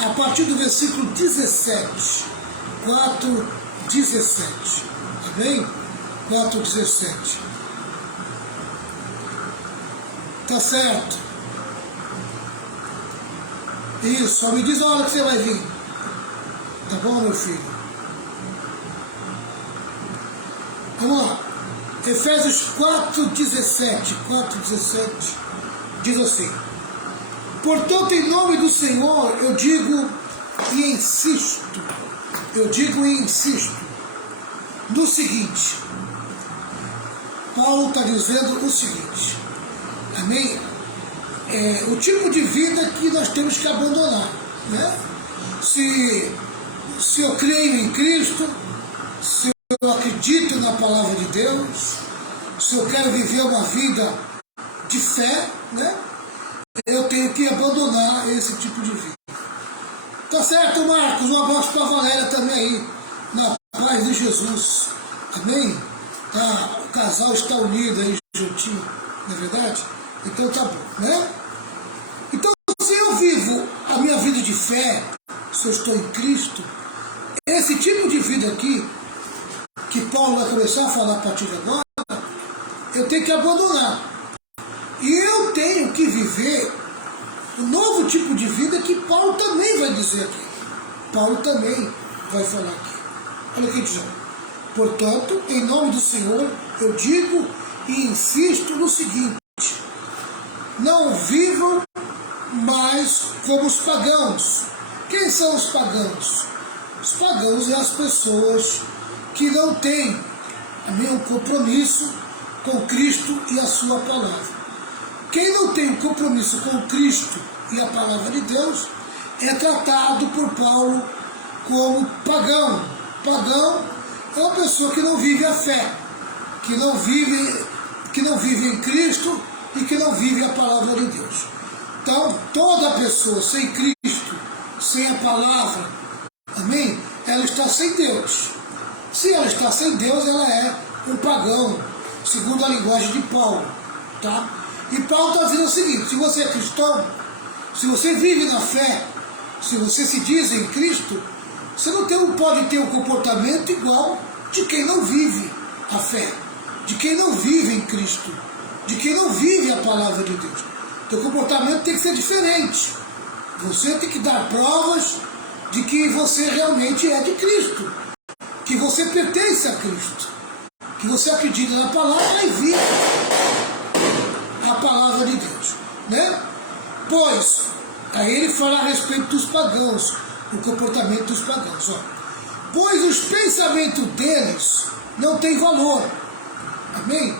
a partir do versículo 17, 4:17, amém? 4:17, tá certo? Isso, só me diz a hora que você vai vir, tá bom, meu filho? Vamos lá, Efésios 4:17 diz assim: portanto, em nome do Senhor, eu digo e insisto no seguinte. Paulo está dizendo o seguinte, amém? O tipo de vida que nós temos que abandonar, né? Se eu creio em Cristo, se eu acredito na palavra de Deus, se eu quero viver uma vida de fé, né? Eu tenho que abandonar esse tipo de vida. Tá certo, Marcos? Um abraço para a Valéria também aí, na paz de Jesus, amém? Tá, o casal está unido aí juntinho, não é verdade? Então tá bom, né? Então, se eu vivo a minha vida de fé, se eu estou em Cristo, esse tipo de vida aqui, que Paulo vai começar a falar a partir de agora, eu tenho que abandonar. E eu tenho que viver o novo tipo de vida que Paulo também vai dizer aqui. Paulo também vai falar aqui. Olha o que diz. Portanto, em nome do Senhor, eu digo e insisto no seguinte: não vivam mais como os pagãos. Quem são os pagãos? Os pagãos são as pessoas que não têm nenhum compromisso com Cristo e a sua palavra. Quem não tem um compromisso com Cristo e a palavra de Deus é tratado por Paulo como pagão. Pagão é uma pessoa que não vive a fé, que não vive em Cristo e que não vive a palavra de Deus. Então, toda pessoa sem Cristo, sem a palavra, amém? Ela está sem Deus. Se ela está sem Deus, ela é um pagão, segundo a linguagem de Paulo, tá? E Paulo está dizendo o seguinte: se você é cristão, se você vive na fé, se você se diz em Cristo, você não pode ter um comportamento igual de quem não vive a fé, de quem não vive em Cristo, de quem não vive a palavra de Deus. Teu comportamento tem que ser diferente. Você tem que dar provas de que você realmente é de Cristo, que você pertence a Cristo, que você acredita na palavra e vive a palavra de Deus, né? Pois, aí ele fala a respeito dos pagãos, o comportamento dos pagãos, ó. Pois os pensamentos deles não têm valor, amém?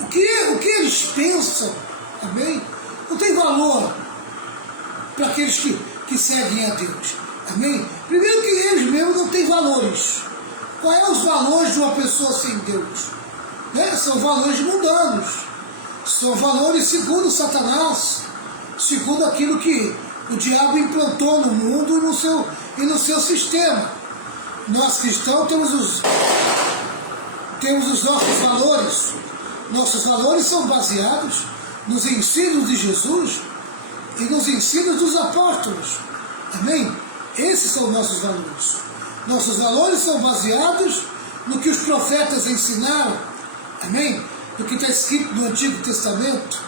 O que eles pensam, amém? Não tem valor para aqueles que seguem a Deus, amém? Primeiro que eles mesmos não têm valores. Quais são os valores de uma pessoa sem Deus? Né? São valores mundanos, são valores segundo Satanás, segundo aquilo que o diabo implantou no mundo e no seu sistema. Nós cristãos temos os nossos valores. Nossos valores são baseados nos ensinos de Jesus e nos ensinos dos apóstolos. Amém? Esses são nossos valores. Nossos valores são baseados no que os profetas ensinaram. Amém? No que está escrito no Antigo Testamento.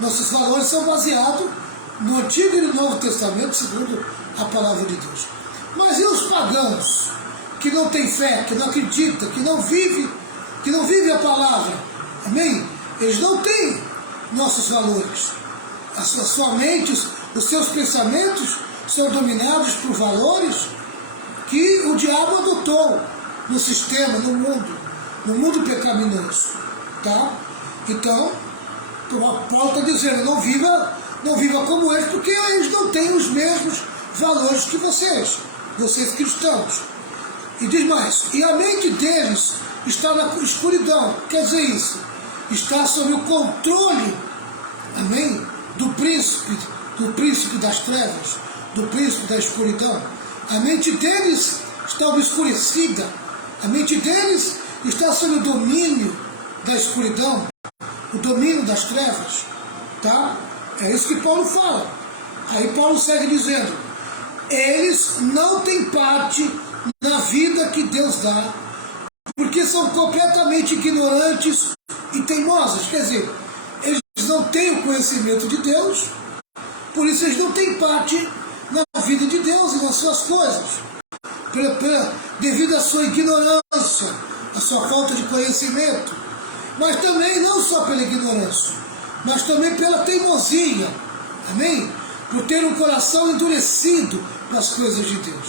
Nossos valores são baseados no Antigo e no Novo Testamento, segundo a palavra de Deus. Mas e os pagãos que não têm fé, que não acreditam, que não vivem a palavra? Amém? Eles não têm nossos valores. A sua mente, os seus pensamentos são dominados por valores que o diabo adotou no sistema, no mundo pecaminoso, tá? Então, Paulo está dizendo, não viva como eles, porque eles não têm os mesmos valores que vocês cristãos. E diz mais, e a mente deles está na escuridão. Quer dizer isso? Está sob o controle, amém, do príncipe das trevas, do príncipe da escuridão. A mente deles está obscurecida, a mente deles está sob o domínio da escuridão, o domínio das trevas, tá? É isso que Paulo fala. Aí Paulo segue dizendo, eles não têm parte na vida que Deus dá, porque são completamente ignorantes e teimosos. Quer dizer, eles não têm o conhecimento de Deus, por isso eles não têm parte na vida de Deus e nas suas coisas, devido à sua ignorância, à sua falta de conhecimento, mas também não só pela ignorância, mas também pela teimosia, amém? Por ter um coração endurecido para as coisas de Deus,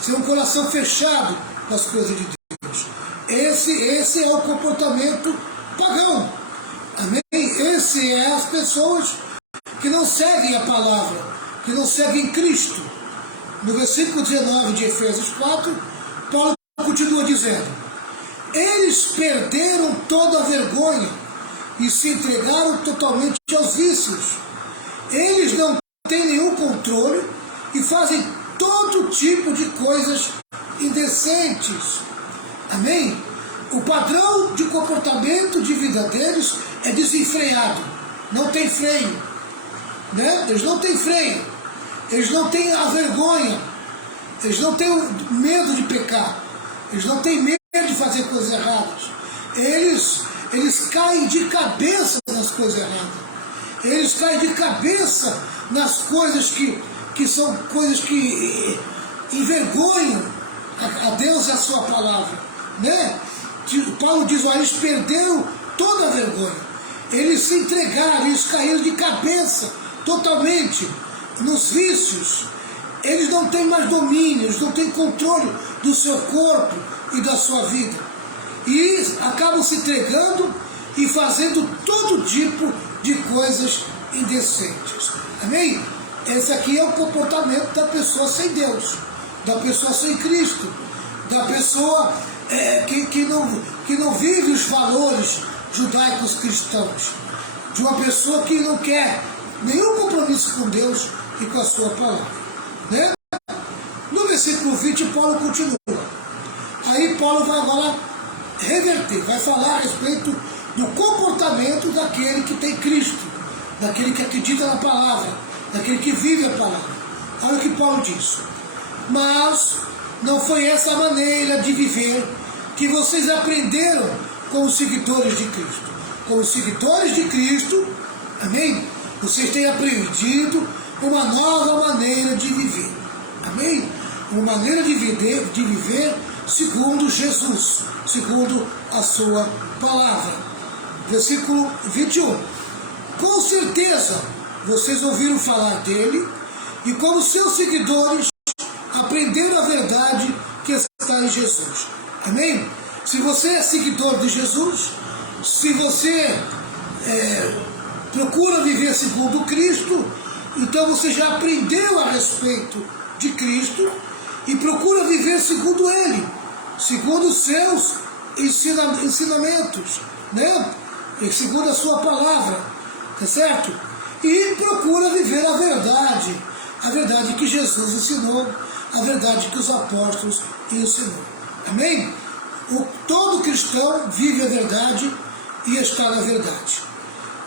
ser um coração fechado para as coisas de Deus. Esse é o comportamento pagão, amém? Esse é as pessoas que não seguem a palavra, que não seguem Cristo. No versículo 19 de Efésios 4, Paulo continua dizendo: eles perderam toda a vergonha e se entregaram totalmente aos vícios. Eles não têm nenhum controle e fazem todo tipo de coisas indecentes. Amém? O padrão de comportamento de vida deles é desenfreado, não tem freio, né? Eles não têm freio, eles não têm a vergonha, eles não têm o medo de pecar, eles não têm medo de fazer coisas erradas. Eles caem de cabeça nas coisas erradas, eles caem de cabeça nas coisas que são coisas que envergonham a Deus e a sua palavra, né? Paulo diz: olha, eles perderam toda a vergonha, eles se entregaram, eles caíram de cabeça totalmente nos vícios. Eles não têm mais domínio, eles não têm controle do seu corpo e da sua vida, e acabam se entregando e fazendo todo tipo de coisas indecentes. Amém? Esse aqui é o comportamento da pessoa sem Deus, da pessoa sem Cristo, da pessoa que não vive os valores judaicos cristãos, de uma pessoa que não quer nenhum compromisso com Deus e com a sua palavra, né? No versículo 20, Paulo continua. Aí Paulo vai agora reverter, vai falar a respeito do comportamento daquele que tem Cristo, daquele que acredita na palavra, daquele que vive a palavra. Olha o que Paulo diz: mas não foi essa maneira de viver que vocês aprenderam com os seguidores de Cristo. Com os seguidores de Cristo, amém? Vocês têm aprendido uma nova maneira de viver, amém? Uma maneira de viver segundo Jesus, segundo a sua palavra. Versículo 21. Com certeza vocês ouviram falar dele, e como seus seguidores aprenderam a verdade que está em Jesus. Amém? Se você é seguidor de Jesus, se você procura viver segundo Cristo, então você já aprendeu a respeito de Cristo e procura viver segundo Ele, segundo os seus ensinamentos, né? E segundo a sua palavra, tá certo? E procura viver a verdade que Jesus ensinou, a verdade que os apóstolos ensinou. Amém? Todo cristão vive a verdade e está na verdade.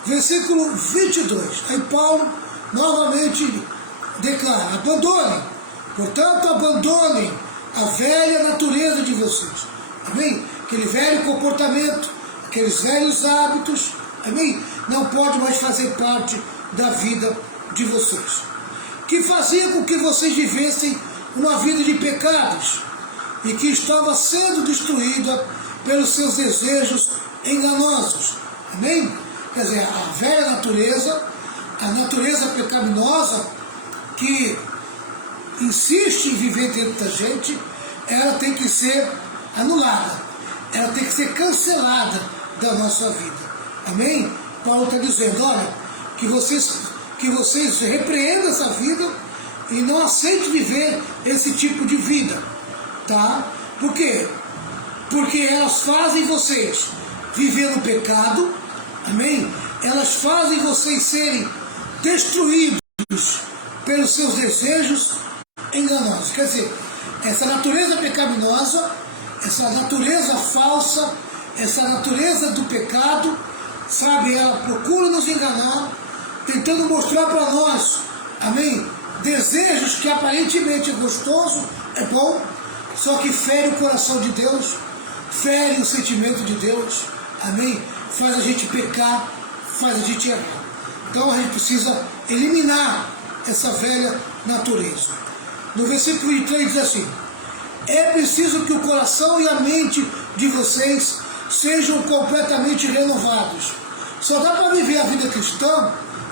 Versículo 22. Aí Paulo novamente declara: abandonem, portanto abandonem a velha natureza de vocês. Amém? Aquele velho comportamento, aqueles velhos hábitos, amém? Não pode mais fazer parte da vida de vocês, que fazia com que vocês vivessem uma vida de pecados e que estava sendo destruída pelos seus desejos enganosos. Amém? Quer dizer, a velha natureza, a natureza pecaminosa que insiste em viver dentro da gente, ela tem que ser anulada, ela tem que ser cancelada da nossa vida. Amém? Paulo está dizendo: olha, que vocês repreendam essa vida e não aceitem viver esse tipo de vida, tá? Por quê? Porque elas fazem vocês viver no pecado, amém? Elas fazem vocês serem destruídos pelos seus desejos enganosos. Quer dizer, essa natureza pecaminosa, essa natureza falsa, essa natureza do pecado, sabe, ela procura nos enganar, tentando mostrar para nós, amém, desejos que aparentemente é gostoso, é bom, só que fere o coração de Deus, fere o sentimento de Deus, amém? Faz a gente pecar, faz a gente errar. Então a gente precisa eliminar essa velha natureza. No versículo 3 diz assim: é preciso que o coração e a mente de vocês sejam completamente renovados. Só dá para viver a vida cristã,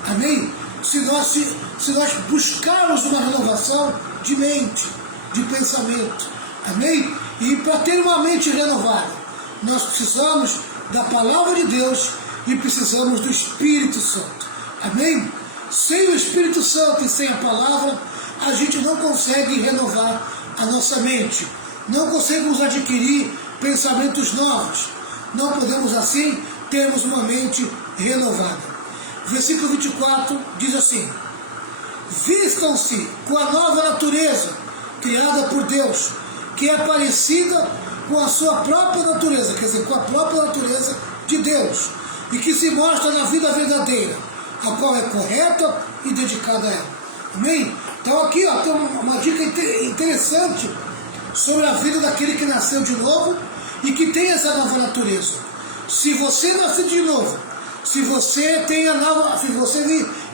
amém? Se nós buscarmos uma renovação de mente, de pensamento, amém? E para ter uma mente renovada, nós precisamos da palavra de Deus e precisamos do Espírito Santo, amém? Sem o Espírito Santo e sem a palavra, a gente não consegue renovar a nossa mente, não conseguimos adquirir pensamentos novos, não podemos assim termos uma mente renovada. Versículo 24 diz assim: vistam-se com a nova natureza criada por Deus, que é parecida com a sua própria natureza, quer dizer, com a própria natureza de Deus, e que se mostra na vida verdadeira, a qual é correta e dedicada a ela. Amém? Então aqui tem uma dica interessante sobre a vida daquele que nasceu de novo e que tem essa nova natureza. Se você nasceu de novo, se você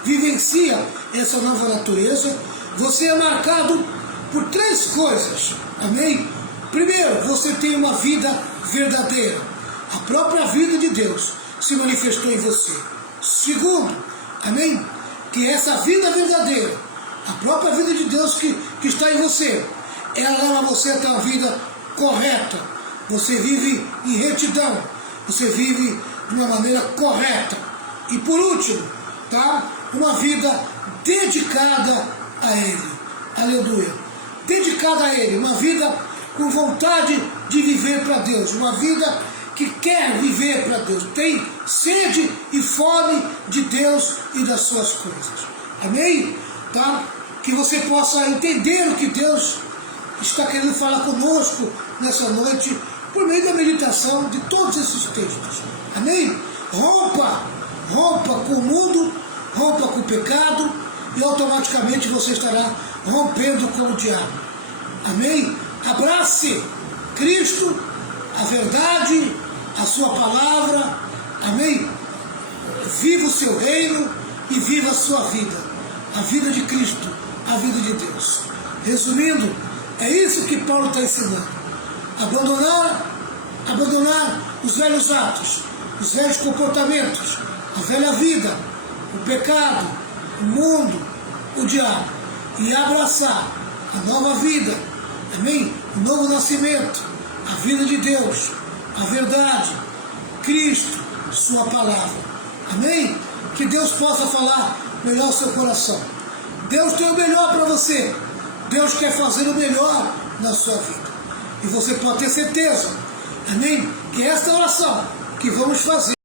vivencia essa nova natureza, você é marcado por 3 coisas, amém? Primeiro, você tem uma vida verdadeira, a própria vida de Deus se manifestou em você. Segundo, amém? Que essa vida verdadeira, a própria vida de Deus que está em você, ela leva você a ter uma vida correta, você vive em retidão, você vive de uma maneira correta. E por último, tá? Uma vida dedicada a Ele. Aleluia. Dedicada a Ele, uma vida com vontade de viver para Deus, uma vida que quer viver para Deus, tem sede e fome de Deus e das suas coisas. Amém? Tá? Que você possa entender o que Deus está querendo falar conosco nessa noite, por meio da meditação de todos esses textos. Amém? Rompa com o mundo, rompa com o pecado, e automaticamente você estará rompendo com o diabo. Amém? Abrace Cristo, a verdade, a sua palavra. Amém? Viva o seu reino e viva a sua vida, a vida de Cristo, a vida de Deus. Resumindo, é isso que Paulo está ensinando. Abandonar os velhos atos, os velhos comportamentos, a velha vida, o pecado, o mundo, o diabo, e abraçar a nova vida, amém? O novo nascimento, a vida de Deus, a verdade, Cristo, sua palavra, amém? Que Deus possa falar melhor ao seu coração. Deus tem o melhor para você, Deus quer fazer o melhor na sua vida, e você pode ter certeza, amém? Que esta oração que vamos fazer